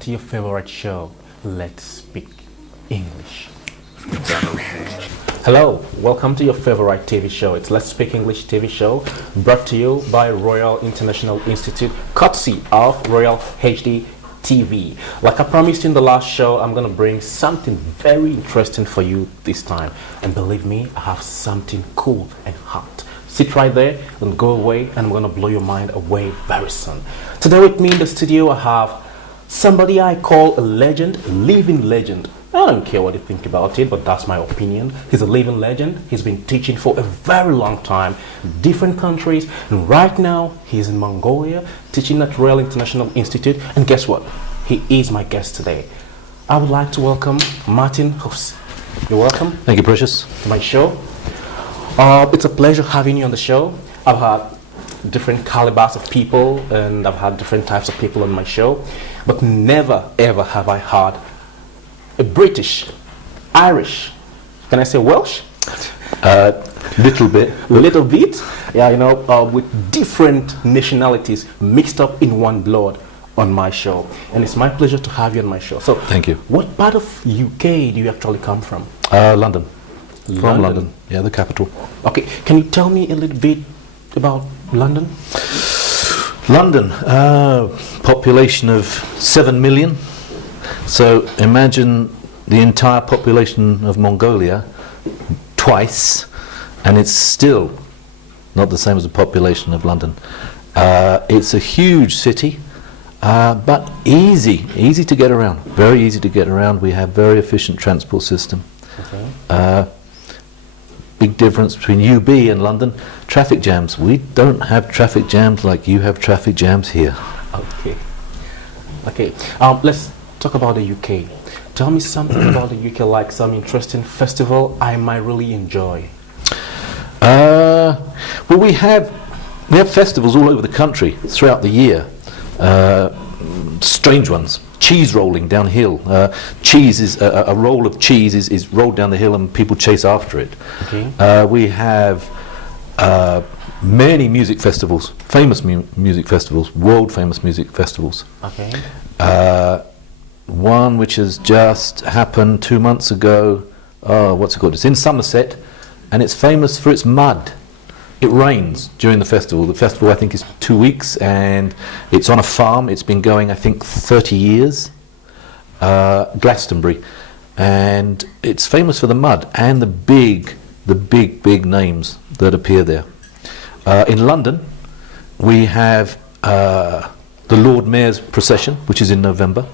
to your favorite show, Let's Speak English. Hello, welcome to your favorite TV show. It's Let's Speak English TV show, brought to you by Royal International Institute, courtesy of Royal HD TV. Like I promised in the last show, I'm going to bring something very interesting for you this time. And believe me, I have something cool and hot. Sit right there and go away, and I'm going to blow your mind away very soon. Today with me in the studio, I have somebody I call a legend, a living legend. I don't care what you think about it, but that's my opinion. He's a living legend. He's been teaching for a very long time in different countries. And right now, he's in Mongolia, teaching at Royal International Institute. And guess what? He is my guest today. I would like to welcome Martin Hoofs. You're welcome. Thank you, Precious. To my show. It's a pleasure having you on the show. I've had different calibers of people, and I've had different types of people on my show. But never, ever have I had a British, Irish, can I say Welsh? Little bit. Little bit, yeah, you know, with different nationalities mixed up in one blood on my show. And it's my pleasure to have you on my show. So, thank you. What part of UK do you actually come from? London. From London, yeah, the capital. Okay, can you tell me a little bit about London? London, population of 7 million. So imagine the entire population of Mongolia twice, and it's still not the same as the population of London. It's a huge city, but easy to get around. Very easy to get around. We have very efficient transport system. Okay. Big difference between UB and London. Traffic jams. We don't have traffic jams like you have traffic jams here. Okay. Let's talk about the UK. Tell me something about the UK, like some interesting festival I might really enjoy. Well, we have festivals all over the country throughout the year. Strange ones. Cheese rolling downhill. Cheese is a roll of cheese is rolled down the hill, and people chase after it. Okay. We have many music festivals, famous music festivals, world famous music festivals. Okay. One which has just happened 2 months ago. What's it called? It's in Somerset, and it's famous for its mud. It rains during the festival. The festival, I think, is 2 weeks, and it's on a farm. It's been going, I think, 30 years. Glastonbury, and it's famous for the mud and the big names that appear there. In London, we have the Lord Mayor's procession, which is in November.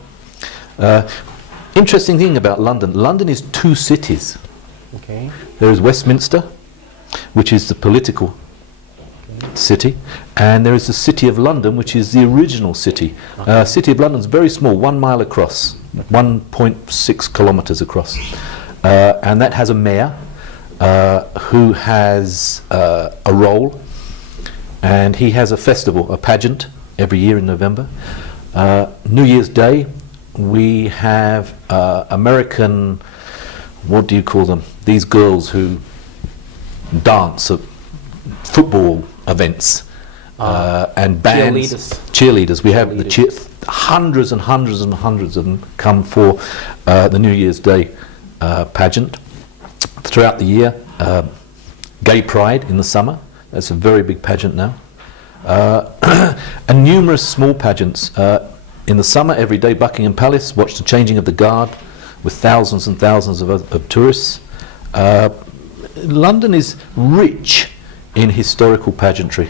Interesting thing about London. London is two cities. Okay. There is Westminster, which is the political city, and there is the City of London, which is the original city. City of London is very small, 1 mile across, 1.6 kilometers across, and that has a mayor who has a role, and he has a festival, a pageant, every year in November. New Year's Day, we have American, what do you call them? These girls who dance at football events and bands. Cheerleaders. We have hundreds and hundreds and hundreds of them come for the New Year's Day pageant. Throughout the year, Gay Pride in the summer. That's a very big pageant now. And numerous small pageants. In the summer, every day, Buckingham Palace, watch the changing of the guard with thousands and thousands of tourists. London is rich in historical pageantry.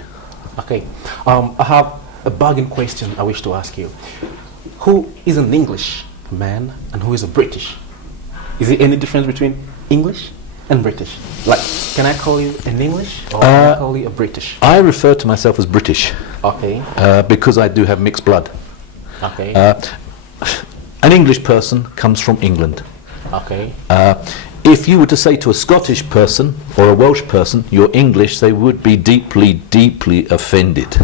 Okay, I have a bugging question I wish to ask you. Who is an English man and who is a British? Is there any difference between English and British? Like, can I call you an English or can I call you a British? I refer to myself as British. Okay. Because I do have mixed blood. Okay. An English person comes from England. Okay. If you were to say to a Scottish person or a Welsh person, you're English, they would be deeply, deeply offended.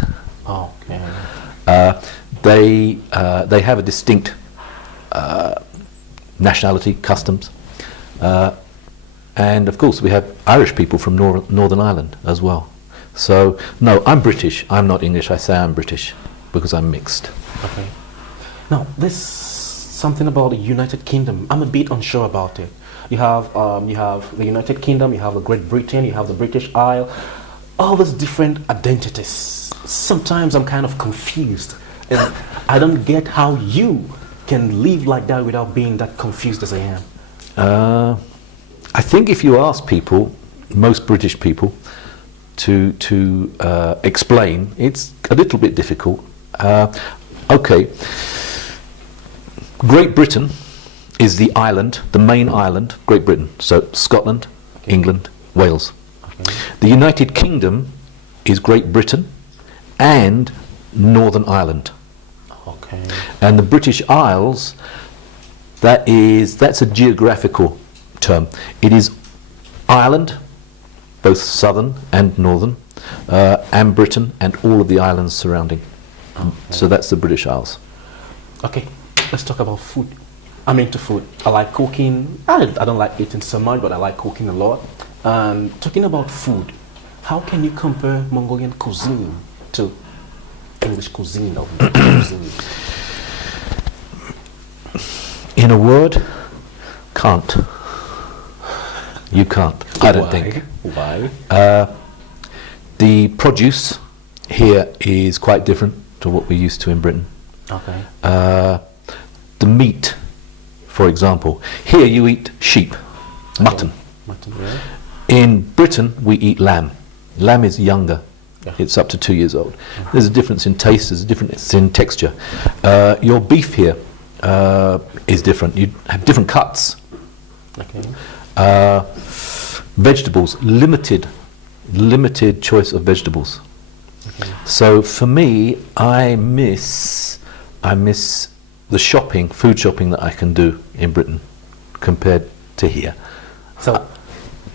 Okay. They have a distinct nationality, customs. And of course we have Irish people from Northern Ireland as well. So, no, I'm British, I'm not English, I say I'm British because I'm mixed. Okay. Now, this something about the United Kingdom. I'm a bit unsure about it. You have the United Kingdom, you have the Great Britain, you have the British Isle, all these different identities. Sometimes I'm kind of confused, and I don't get how you can live like that without being that confused as I am. I think if you ask people, most British people, to explain, it's a little bit difficult. Okay, Great Britain is the island, the main island, Great Britain. So Scotland, okay. England, Wales. Okay. The United Kingdom is Great Britain and Northern Ireland. Okay. And the British Isles, that's a geographical term. It is Ireland, both southern and northern, and Britain and all of the islands surrounding. Okay. So that's the British Isles. Okay, let's talk about food. I'm into food. I like cooking. I don't like eating so much, but I like cooking a lot. Talking about food, how can you compare Mongolian cuisine to English cuisine or cuisine? In a word, can't. You can't. I don't think. Why? The produce here is quite different to what we're used to in Britain. Okay. The meat, for example, here you eat sheep, mutton. Mutton, yeah. In Britain, we eat lamb. Lamb is younger. Yeah. It's up to 2 years old. There's a difference in taste, there's a difference in texture. Your beef here is different. You have different cuts. Okay. Vegetables, limited choice of vegetables. Okay. So for me, I miss the food shopping that I can do in Britain compared to here. So,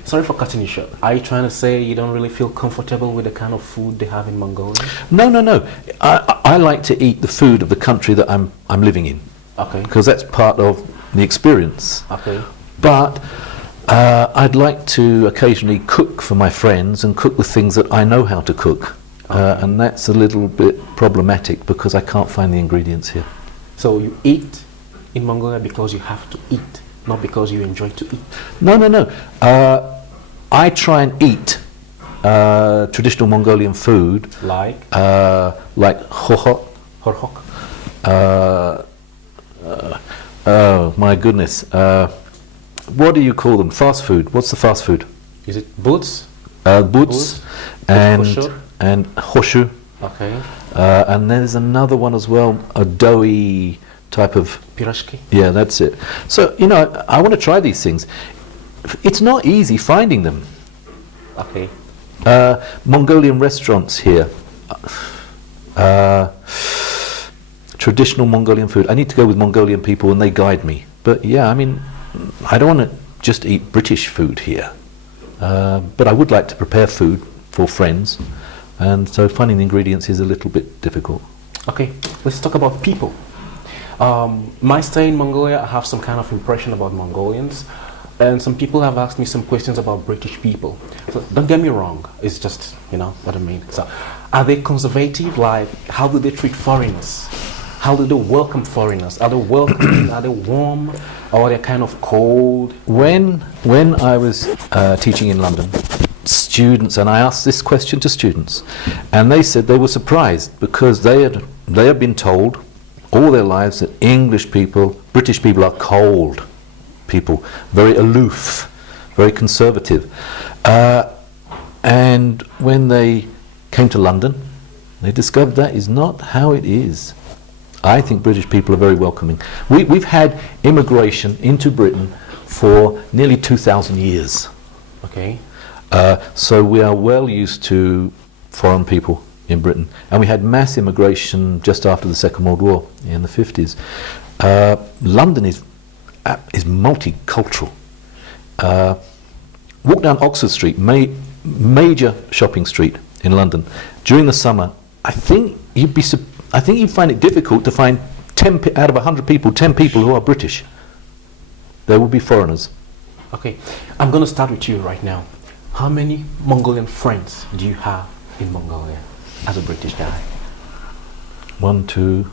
sorry for cutting you short. Are you trying to say you don't really feel comfortable with the kind of food they have in Mongolia? No. I like to eat the food of the country that I'm living in. Okay. Because that's part of the experience. Okay. But I'd like to occasionally cook for my friends and cook the things that I know how to cook. Okay. And that's a little bit problematic because I can't find the ingredients here. So you eat in Mongolia because you have to eat, not because you enjoy to eat? No. I try and eat traditional Mongolian food. Like horhok. Horhok. Oh my goodness. What do you call them? Fast food. What's the fast food? Is it boots? Boots and hoshu. Okay. And there's another one as well, a doughy type of pirashki. Yeah, that's it. So I want to try these things. It's not easy finding them. Okay. Mongolian restaurants here. Traditional Mongolian food. I need to go with Mongolian people and they guide me. But yeah, I mean, I don't want to just eat British food here. But I would like to prepare food for friends. And so finding the ingredients is a little bit difficult. Okay, let's talk about people. My stay in Mongolia, I have some kind of impression about Mongolians. And some people have asked me some questions about British people. So don't get me wrong, it's just, what I mean. So are they conservative? Like, how do they treat foreigners? How do they welcome foreigners? Are they welcoming? Are they warm? Or are they kind of cold? When I was teaching in London, students, and I asked this question to students, and they said they were surprised because they had been told all their lives that British people are cold people, very aloof, very conservative. And when they came to London, they discovered that is not how it is. I think British people are very welcoming. We've had immigration into Britain for nearly 2,000 years. Okay. So we are well used to foreign people in Britain. And we had mass immigration just after the Second World War in the 50s. London is multicultural. Walk down Oxford Street, major shopping street in London. During the summer, I think you'd find it difficult to find 10 out of 100 people, 10 people who are British. There will be foreigners. Okay, I'm going to start with you right now. How many Mongolian friends do you have in Mongolia as a British guy? 1, 2,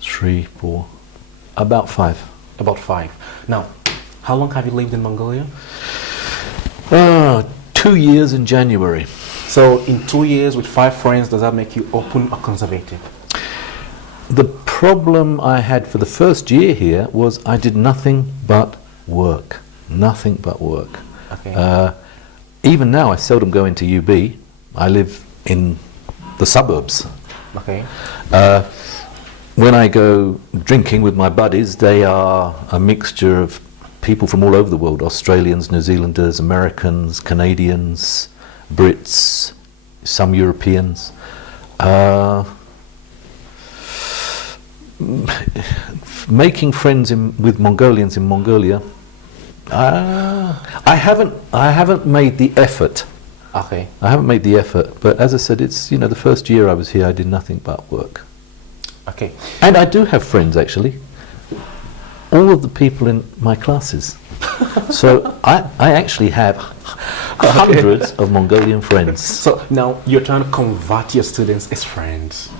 3, 4. About 5. About 5. Now, how long have you lived in Mongolia? 2 years in January. So in 2 years with 5 friends, does that make you open or conservative? The problem I had for the first year here was I did nothing but work. Nothing but work. Okay. Even now I seldom go into UB. I live in the suburbs. Okay. When I go drinking with my buddies, they are a mixture of people from all over the world: Australians, New Zealanders, Americans, Canadians, Brits, some Europeans. Making friends with Mongolians in Mongolia, I haven't made the effort. Okay. I haven't made the effort, but as I said, it's, the first year I was here, I did nothing but work. Okay. And I do have friends, actually. All of the people in my classes. So I actually have hundreds of Mongolian friends. So now you're trying to convert your students as friends.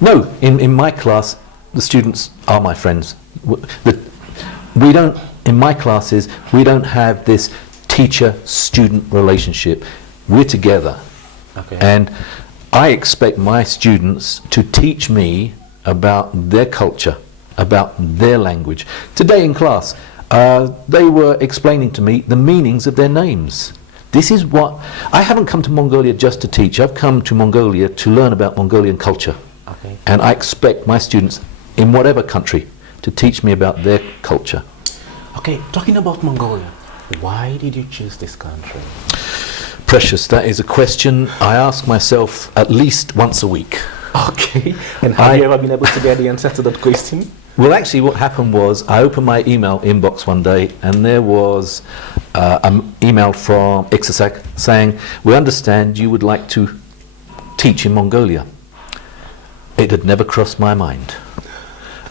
No, in my class, the students are my friends. We don't, in my classes, we don't have this teacher-student relationship. We're together. Okay. And I expect my students to teach me about their culture, about their language. Today in class, they were explaining to me the meanings of their names. This is what, I haven't come to Mongolia just to teach, I've come to Mongolia to learn about Mongolian culture. Okay. And I expect my students, in whatever country, to teach me about their culture. Okay, talking about Mongolia, why did you choose this country? Precious, that is a question I ask myself at least once a week. Okay, and have you ever been able to get the answer to that question? Well, actually what happened was I opened my email inbox one day and there was an email from Ixasak saying, we understand you would like to teach in Mongolia. It had never crossed my mind.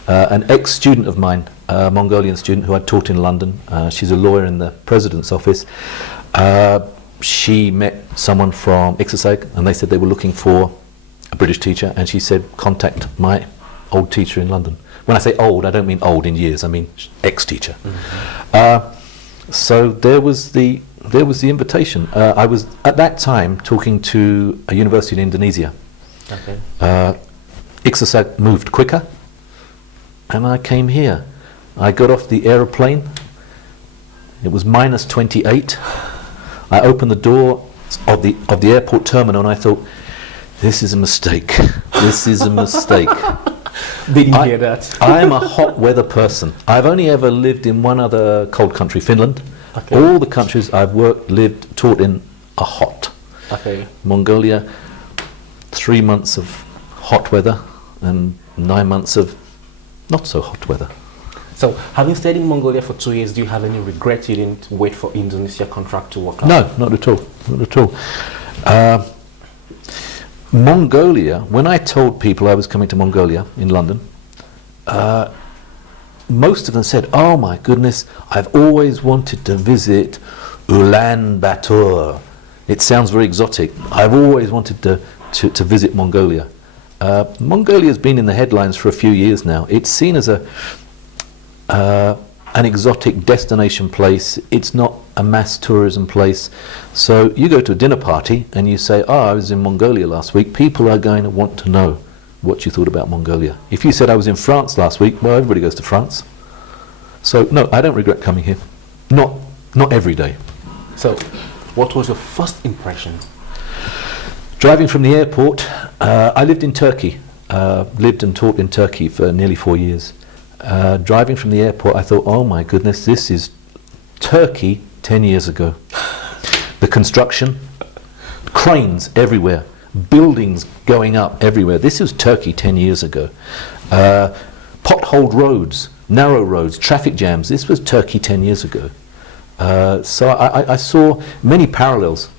An ex-student of mine, a Mongolian student who I taught in London, she's a lawyer in the President's office, she met someone from Ixasak and they said they were looking for a British teacher, and she said contact my old teacher in London. When I say old, I don't mean old in years, I mean ex-teacher. Mm-hmm. So there was the invitation. I was at that time talking to a university in Indonesia. Okay. Ixasak moved quicker and I came here. I got off the aeroplane, it was minus 28. I opened the door of the airport terminal and I thought, this is a mistake. This is a mistake. Didn't hear that. I am a hot weather person. I've only ever lived in one other cold country, Finland. Okay. All the countries I've worked, lived, taught in are hot. Okay. Mongolia, 3 months of hot weather and 9 months of not so hot weather. So, having stayed in Mongolia for 2 years, do you have any regret you didn't wait for Indonesia contract to work out? No, not at all. Not at all. Mongolia, when I told people I was coming to Mongolia in London, most of them said, oh my goodness, I've always wanted to visit Ulaanbaatar. It sounds very exotic. I've always wanted to visit Mongolia. Mongolia's been in the headlines for a few years now. It's seen as an exotic destination place. It's not a mass tourism place. So you go to a dinner party and you say, oh, I was in Mongolia last week. People are going to want to know what you thought about Mongolia. If you said I was in France last week, well, everybody goes to France. So no, I don't regret coming here. Not every day. So what was your first impression? Driving from the airport, I lived in Turkey, lived and taught in Turkey for nearly 4 years. Driving from the airport, I thought, oh my goodness, this is Turkey 10 year ago. The construction, cranes everywhere, buildings going up everywhere. This was Turkey 10 years ago. Potholed roads, narrow roads, traffic jams. This was Turkey 10 years ago. So I saw many parallels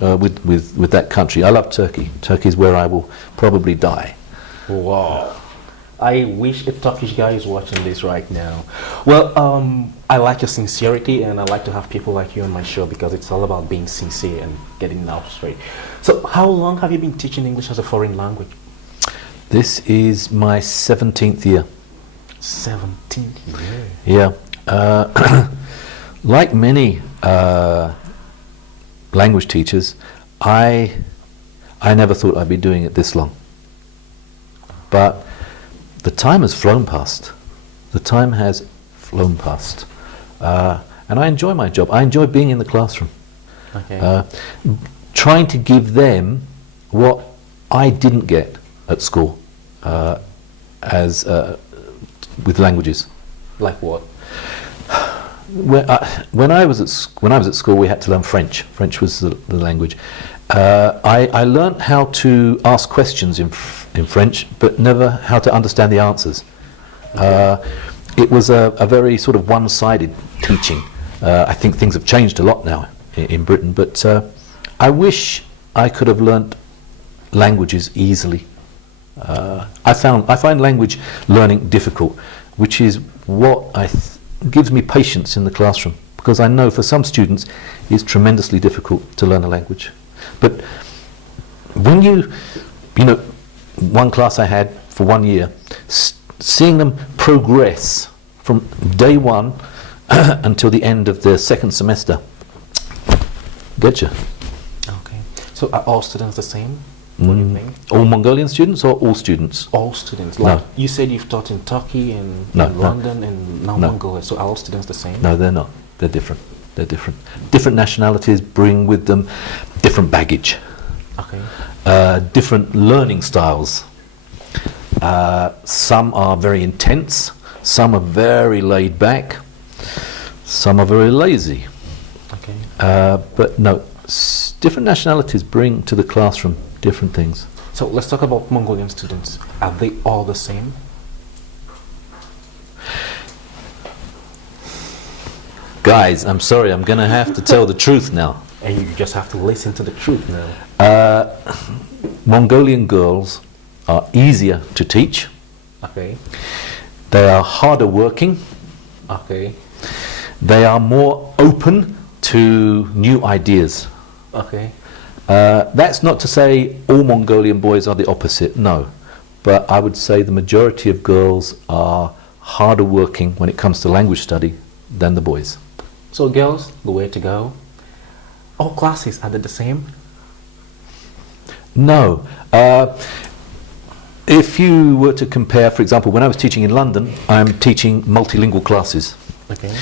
with that country. I love Turkey. Turkey is where I will probably die. Wow. I wish a Turkish guy is watching this right now. Well, I like your sincerity, and I like to have people like you on my show because it's all about being sincere and getting it out straight. So how long have you been teaching English as a foreign language? This is my 17th year. 17 years. Yeah. Like many language teachers, I never thought I'd be doing it this long. But the time has flown past. The time has flown past. And I enjoy my job. I enjoy being in the classroom. Okay. Trying to give them what I didn't get at school with languages. Like what? When I was at school, we had to learn French. French was the language. I learnt how to ask questions in French, but never how to understand the answers. Okay. It was a very sort of one-sided teaching. I think things have changed a lot now in Britain, but I wish I could have learnt languages easily. I find language learning difficult, which is what gives me patience in the classroom, because I know for some students it's tremendously difficult to learn a language. But when you know, one class I had for 1 year, seeing them progress from day one until the end of the second semester, getcha. Okay. So are all students the same? What do you think? All Mongolian students or all students? All students. Like No. you said you've taught in Turkey and No, in no. London and now No. Mongolia. So are all students the same? No, they're not. They're different. They're different. Different nationalities bring with them different baggage, Okay. different learning styles. Some are very intense, some are very laid back, some are very lazy. Okay. But no, different nationalities bring to the classroom different things. So let's talk about Mongolian students. Are they all the same? Guys, I'm sorry, I'm going to have to tell the truth now. And you just have to listen to the truth now. Mongolian girls are easier to teach. Okay. They are harder working. Okay. They are more open to new ideas. Okay. That's not to say all Mongolian boys are the opposite, no. But I would say the majority of girls are harder working when it comes to language study than the boys. So girls, the way to go. All classes, are they the same? No. If you were to compare, for example, when I was teaching in London, I'm teaching multilingual classes. Okay.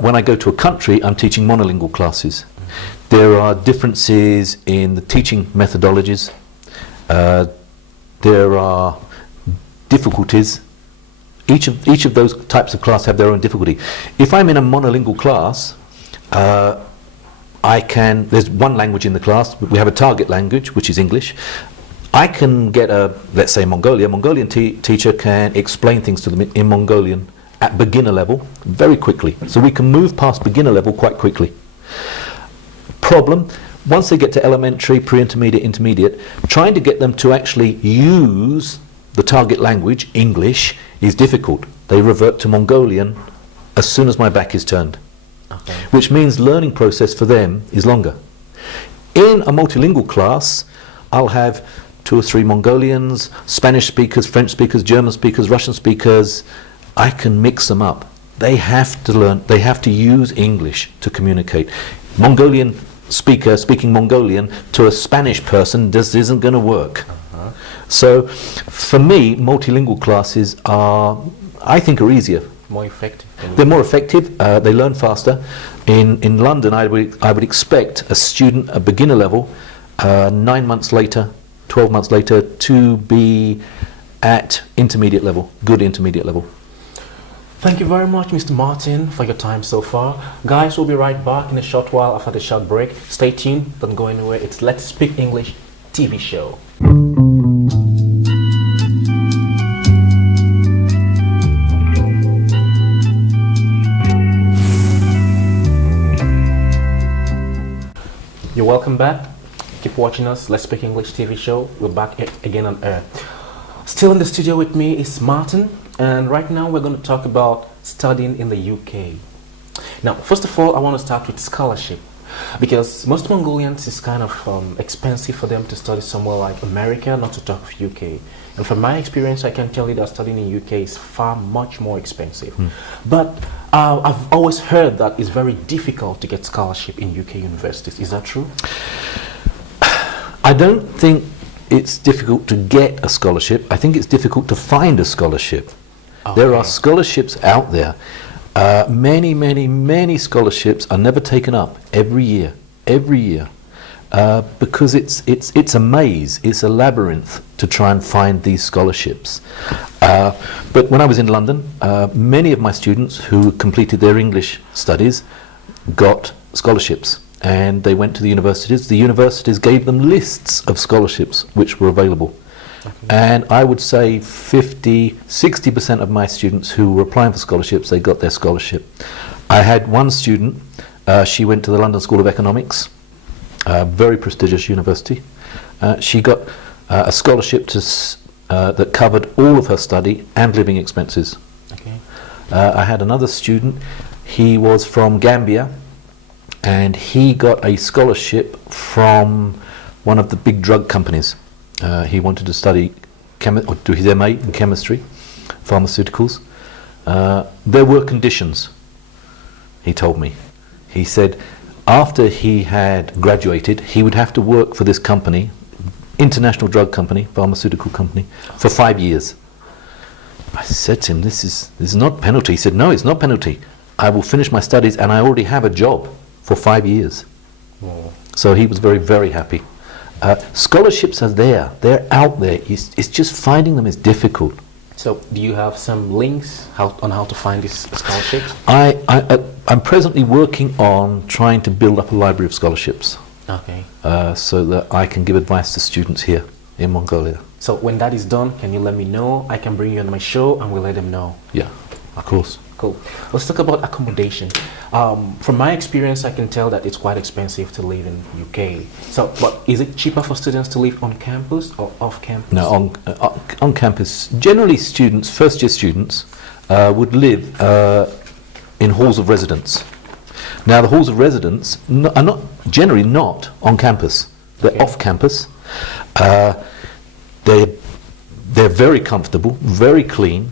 When I go to a country, I'm teaching monolingual classes. There are differences in the teaching methodologies. There are difficulties. Each of those types of class have their own difficulty. If I'm in a monolingual class, there's one language in the class. We have a target language, which is English. I can get let's say Mongolian teacher can explain things to them in Mongolian at beginner level very quickly. So we can move past beginner level quite quickly. Problem, once they get to elementary, pre-intermediate, intermediate, trying to get them to actually use the target language, English, is difficult. They revert to Mongolian as soon as my back is turned. Okay. Which means learning process for them is longer. In a multilingual class, I'll have 2 or 3 Mongolians, Spanish speakers, French speakers, German speakers, Russian speakers. I can mix them up. They have to learn, they have to use English to communicate. Mongolian speaker speaking Mongolian to a Spanish person isn't going to work. So for me, multilingual classes I think are easier. More effective. They're more effective, they learn faster. In London, I would expect a student at beginner level, 9 months later, 12 months later, to be at intermediate level, good intermediate level. Thank you very much, Mr. Martin, for your time so far. Guys, we'll be right back in a short while after the short break. Stay tuned, don't go anywhere. It's Let's Speak English TV show. You're welcome back. Keep watching us. Let's Speak English TV show. We're back again on air. Still in the studio with me is Martin, and right now we're going to talk about studying in the UK. Now, first of all, I want to start with scholarship. Because most Mongolians is kind of expensive for them to study somewhere like America, not to talk of UK. And from my experience, I can tell you that studying in UK is far much more expensive. But I've always heard that it's very difficult to get scholarship in UK universities. Is that true? I don't think it's difficult to get a scholarship. I think it's difficult to find a scholarship. Okay. There are scholarships out there. Many scholarships are never taken up every year, because it's a maze, it's a labyrinth to try and find these scholarships. But when I was in London, many of my students who completed their English studies got scholarships, and they went to the universities. The universities gave them lists of scholarships which were available. Okay. And I would say 50–60% of my students who were applying for scholarships, they got their scholarship. I had one student, she went to the London School of Economics, a very prestigious university. She got a scholarship that covered all of her study and living expenses. Okay. I had another student, he was from Gambia, and he got a scholarship from one of the big drug companies. He wanted to study or do his MA in chemistry, pharmaceuticals. There were conditions, he told me. He said after he had graduated, he would have to work for this company, international drug company, pharmaceutical company, for 5 years. I said to him, this is not penalty. He said, no, it's not penalty. I will finish my studies and I already have a job for 5 years. Whoa. So he was very, very happy. Scholarships are there, they're out there. It's just finding them is difficult. So do you have some links on how to find these scholarships? I'm presently working on trying to build up a library of scholarships. Okay. So that I can give advice to students here in Mongolia. So when that is done, can you let me know? I can bring you on my show and we'll let them know. Yeah, of course. Cool. Let's talk about accommodation. From my experience, I can tell that it's quite expensive to live in UK. So, but is it cheaper for students to live on campus or off campus? No, on campus. Generally, students, first-year students, would live in halls of residence. Now, the halls of residence are not generally not on campus. They're off campus. They're very comfortable, very clean.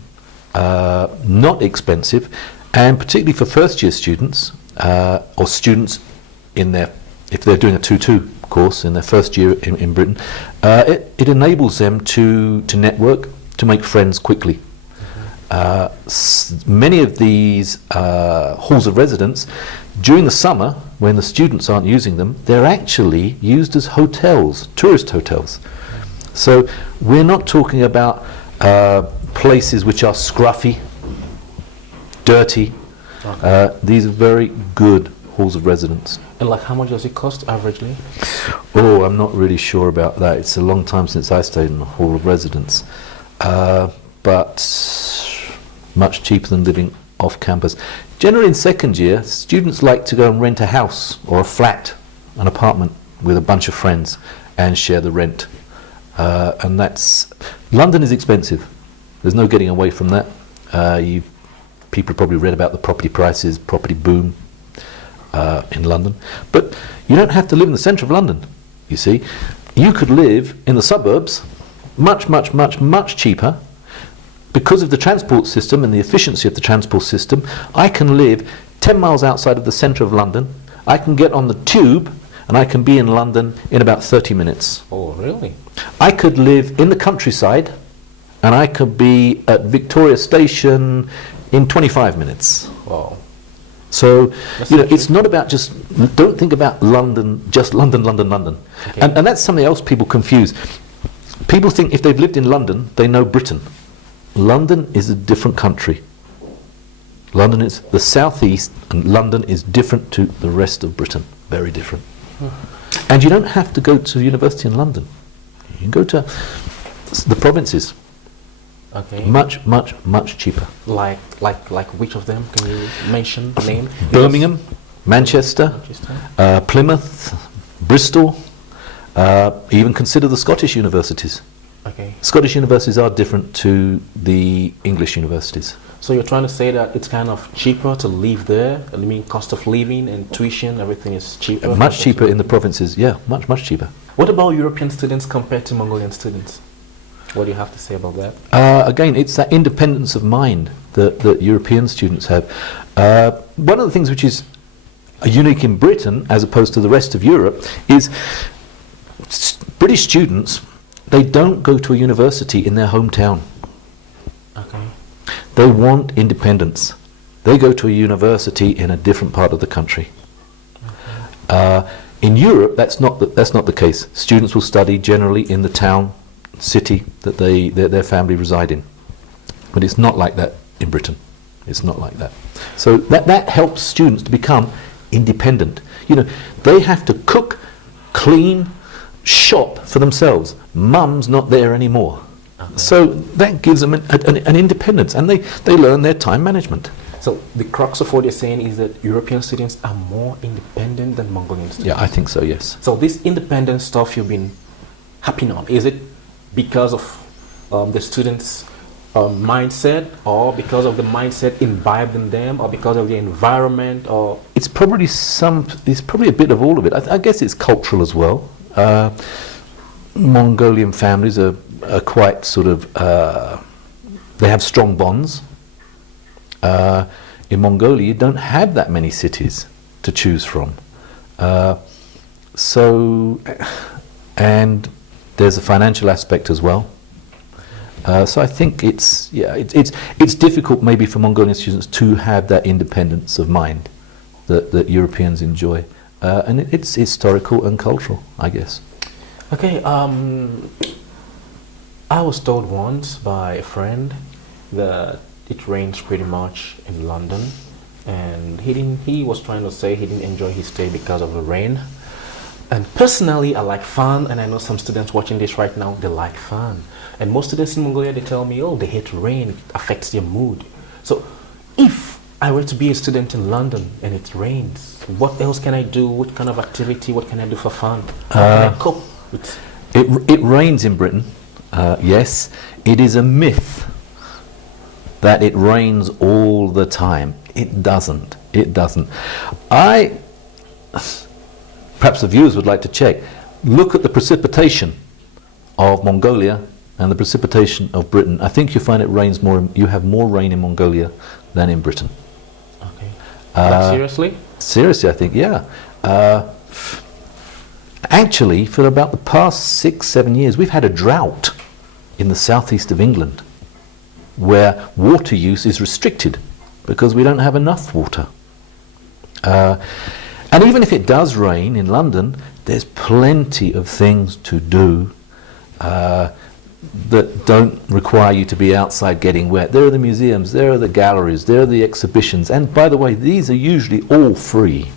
Not expensive, and particularly for first-year students or students if they're doing a 2-2 course in their first year in Britain, it enables them to network, to make friends quickly. Many of these halls of residence, during the summer, when the students aren't using them, they're actually used as hotels, tourist hotels. So we're not talking about places which are scruffy, dirty. Okay. These are very good halls of residence. And like how much does it cost averagely? Oh, I'm not really sure about that. It's a long time since I stayed in a hall of residence. But much cheaper than living off campus. Generally in second year, students like to go and rent a house or a flat, an apartment with a bunch of friends and share the rent. And London is expensive. There's no getting away from that. People probably read about the property prices, property boom in London. But you don't have to live in the centre of London, you see. You could live in the suburbs, much cheaper. Because of the transport system and the efficiency of the transport system, I can live 10 miles outside of the centre of London. I can get on the tube and I can be in London in about 30 minutes. Oh, really? I could live in the countryside and I could be at Victoria Station in 25 minutes. Wow. So, it's not about don't think about London, just London. Okay. And that's something else people confuse. People think if they've lived in London, they know Britain. London is a different country. London is the southeast, and London is different to the rest of Britain. Very different. And you don't have to go to university in London. You can go to the provinces. Okay. Much cheaper. Like which of them? Can you mention the name? Birmingham, Manchester. Plymouth, Bristol. Even consider the Scottish universities. Okay. Scottish universities are different to the English universities. So you're trying to say that it's kind of cheaper to live there? I mean, cost of living and tuition, everything is cheaper? Much cheaper in the provinces, yeah, much cheaper. What about European students compared to Mongolian students? What do you have to say about that? Again, it's that independence of mind that European students have. One of the things which is unique in Britain, as opposed to the rest of Europe, is British students, they don't go to a university in their hometown. Okay. They want independence. They go to a university in a different part of the country. Okay. In Europe, that's not the case. Students will study generally in the town, city that their family reside in. But it's not like that in Britain. It's not like that. So that helps students to become independent. You know, they have to cook, clean, shop for themselves. Mum's not there anymore. Okay. So that gives them an independence, and they learn their time management. So the crux of what you're saying is that European students are more independent than Mongolian students? Yeah, I think so, yes. So this independent stuff you've been harping on, is it because of the students' mindset, or because of the mindset imbibed in them, or because of the environment, or? It's probably a bit of all of it. I guess it's cultural as well. Mongolian families are quite sort of, they have strong bonds. In Mongolia, you don't have that many cities to choose from. And there's a financial aspect as well. So I think it's difficult maybe for Mongolian students to have that independence of mind that Europeans enjoy. And it's historical and cultural, I guess. Okay, I was told once by a friend that it rains pretty much in London, and he was trying to say he didn't enjoy his stay because of the rain. And personally, I like fun, and I know some students watching this right now, they like fun. And most students in Mongolia, they tell me, oh, they hate rain, it affects their mood. So if I were to be a student in London and it rains, what else can I do? What kind of activity? What can I do for fun? How can I cope with? It rains in Britain, yes. It is a myth that it rains all the time. It doesn't. It doesn't. Perhaps the viewers would like to check. Look at the precipitation of Mongolia and the precipitation of Britain. I think you find it rains more. You have more rain in Mongolia than in Britain. Okay. Like seriously? Seriously, I think, yeah. Actually, for about the past 6-7 years, we've had a drought in the southeast of England, where water use is restricted because we don't have enough water. And even if it does rain in London, there's plenty of things to do that don't require you to be outside getting wet. There are the museums, there are the galleries, there are the exhibitions, and by the way, these are usually all free.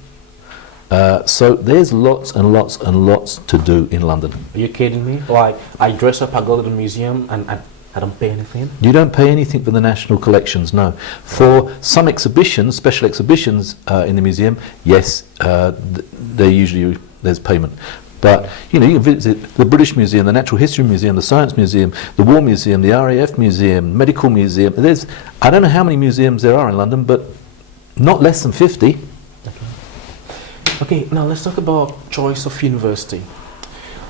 So there's lots and lots and lots to do in London. Are you kidding me? Like, I dress up, I go to the museum, and I don't pay anything? You don't pay anything for the national collections, no. For some exhibitions, special exhibitions in the museum, yes, there's payment. But you know, you can visit the British Museum, the Natural History Museum, the Science Museum, the War Museum, the RAF Museum, Medical Museum. I don't know how many museums there are in London, but not less than 50. Okay, now let's talk about choice of university.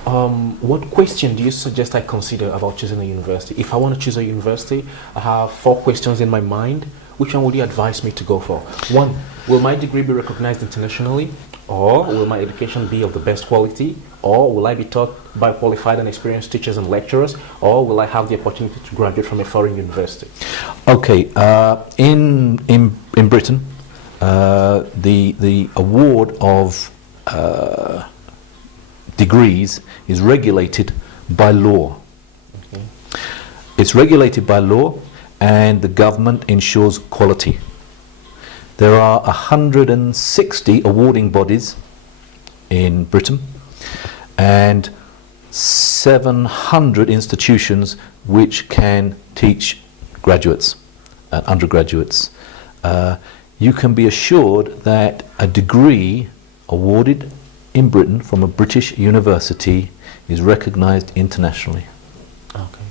What question do you suggest I consider about choosing a university? If I want to choose a university, I have 4 questions in my mind. Which one would you advise me to go for? 1, will my degree be recognized internationally? Or will my education be of the best quality? Or will I be taught by qualified and experienced teachers and lecturers? Or will I have the opportunity to graduate from a foreign university? Okay, in Britain, the award of degrees is regulated by law. Okay. It's regulated by law, and the government ensures quality. There are 160 awarding bodies in Britain and 700 institutions which can teach graduates and undergraduates. You can be assured that a degree awarded in Britain from a British university is recognised internationally. Okay.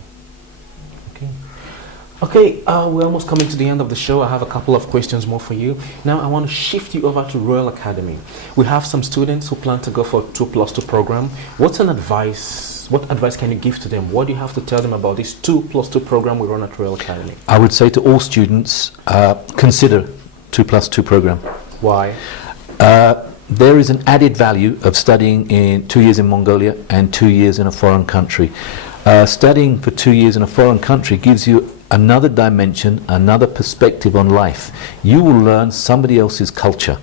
Okay, we're almost coming to the end of the show. I have a couple of questions more for you. Now, I want to shift you over to Royal Academy. We have some students who plan to go for 2+2 program. What advice can you give to them? What do you have to tell them about this 2+2 program we run at Royal Academy? I would say to all students, consider 2+2 program. Why? There is an added value of studying in 2 years in Mongolia and 2 years in a foreign country. Studying for 2 years in a foreign country gives you another dimension, another perspective on life. You will learn somebody else's culture.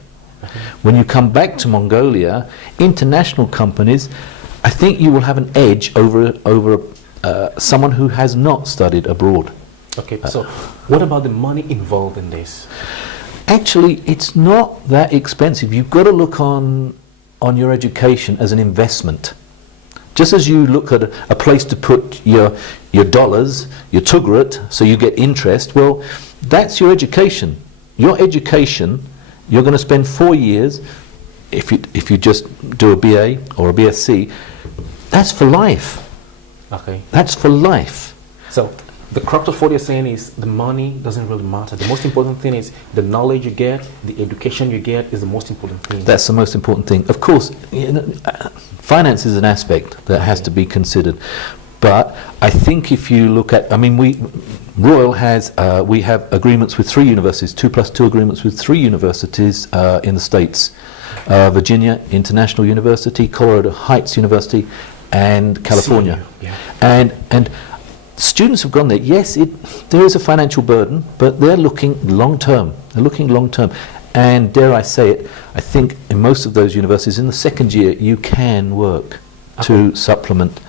When you come back to Mongolia, international companies, I think you will have an edge over someone who has not studied abroad. Okay, so what about the money involved in this? Actually, it's not that expensive. You've got to look on your education as an investment. Just as you look at a place to put your dollars, your tugrat, so you get interest, well, that's your education. Your education, you're going to spend 4 years, if you just do a BA or a BSc, that's for life. Okay. That's for life. So the crux of what you're saying is the money doesn't really matter. The most important thing is the knowledge you get, the education you get is the most important thing. That's the most important thing. Of course, finance is an aspect that has to be considered. But I think if you look at, Royal has, we have agreements with 3 universities, 2+2 agreements with 3 universities in the States. Virginia International University, Colorado Heights University, and California. Yeah. And students have gone there. Yes, there is a financial burden, but they're looking long term. They're looking long term. And dare I say it, I think in most of those universities, in the second year, you can work to supplement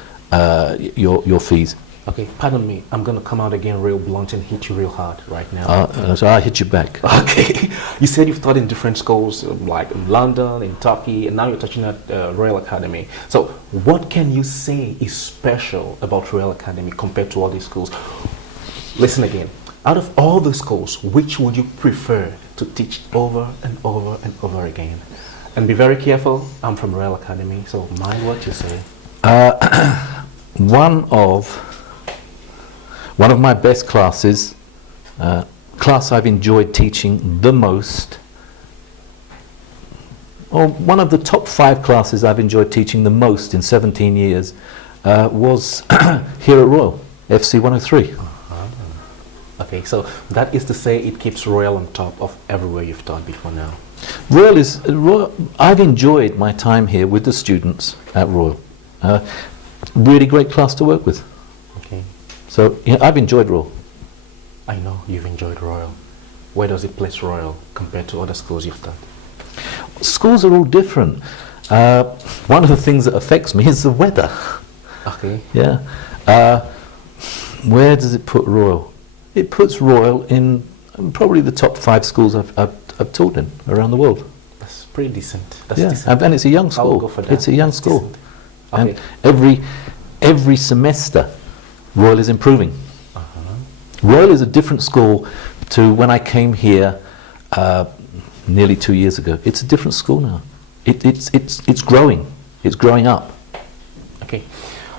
your fees. Okay, pardon me. I'm going to come out again real blunt and hit you real hard right now. So I hit you back. Okay. You said you've taught in different schools, like in London, in Turkey, and now you're teaching at Royal Academy. So what can you say is special about Royal Academy compared to all these schools? Listen again. Out of all the schools, which would you prefer to teach over and over and over again? And be very careful. I'm from Royal Academy, so mind what you say. One of my best classes, class I've enjoyed teaching the most, or one of the top 5 classes I've enjoyed teaching the most in 17 years was here at Royal, FC 103. Okay, so that is to say it keeps Royal on top of everywhere you've taught before now. Royal, I've enjoyed my time here with the students at Royal. Really great class to work with. Okay. So I've enjoyed Royal. I know you've enjoyed Royal. Where does it place Royal compared to other schools you've taught? Schools are all different. One of the things that affects me is the weather. Okay. Yeah. Where does it put Royal? It puts Royal in probably the top 5 schools I've taught in around the world. That's pretty decent. That's yeah, decent. and it's a young school. I'll go for that. It's a young That's school. decent. Okay. And every semester, Royal is improving. Royal is a different school to when I came here nearly 2 years ago. It's a different school now. It's growing. It's growing up. Okay.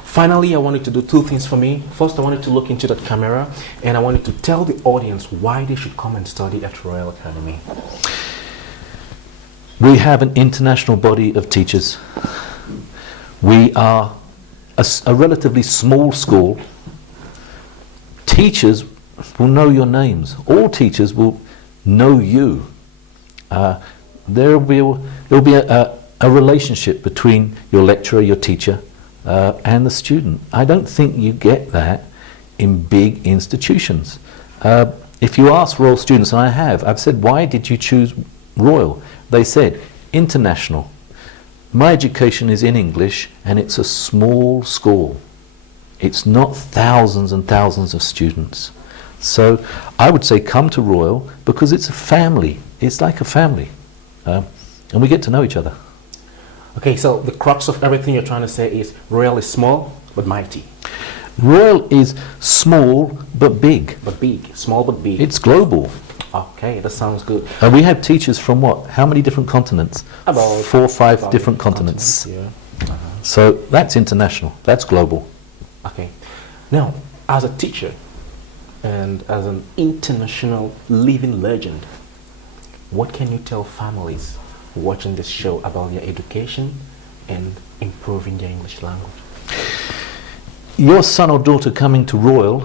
Finally, I wanted to do 2 things for me. First, I wanted to look into that camera, and I wanted to tell the audience why they should come and study at Royal Academy. We have an international body of teachers. We are a relatively small school. Teachers will know your names. All teachers will know you. There will be a relationship between your lecturer, your teacher, and the student. I don't think you get that in big institutions. If you ask Royal students, and I've said, why did you choose Royal? They said, international. My education is in English, and it's a small school. It's not thousands and thousands of students. So I would say come to Royal because it's a family. It's like a family. And we get to know each other. Okay, so the crux of everything you're trying to say is Royal is small but mighty. Royal is small but big. But big. Small but big. It's global. Okay, that sounds good. And we have teachers from what? How many different continents? About 4 or 5 different continents. Yeah. So that's international. That's global. Okay. Now, as a teacher, And as an international living legend, what can you tell families watching this show about their education and improving their English language? Your son or daughter coming to Royal,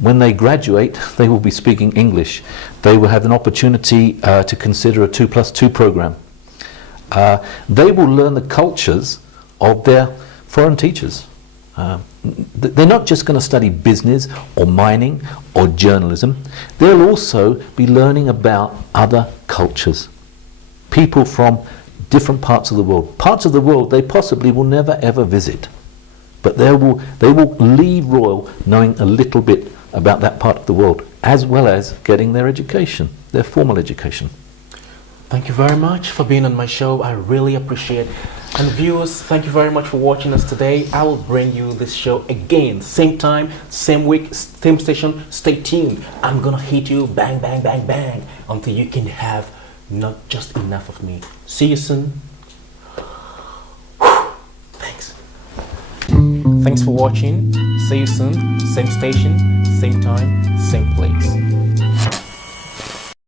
when they graduate, they will be speaking English. They will have an opportunity to consider a 2+2 program. They will learn the cultures of their foreign teachers. They're not just going to study business or mining or journalism. They'll also be learning about other cultures. People from different parts of the world. Parts of the world they possibly will never ever visit. But they will leave Royal knowing a little bit about that part of the world, as well as getting their education, their formal education. Thank you very much for being on my show. I really appreciate it. And viewers, thank you very much for watching us today. I will bring you this show again, same time, same week, same station. Stay tuned. I'm gonna hit you bang, bang, bang, bang until you can have not just enough of me. See you soon. Thanks. Thanks for watching. See you soon. Same station, same time, same place.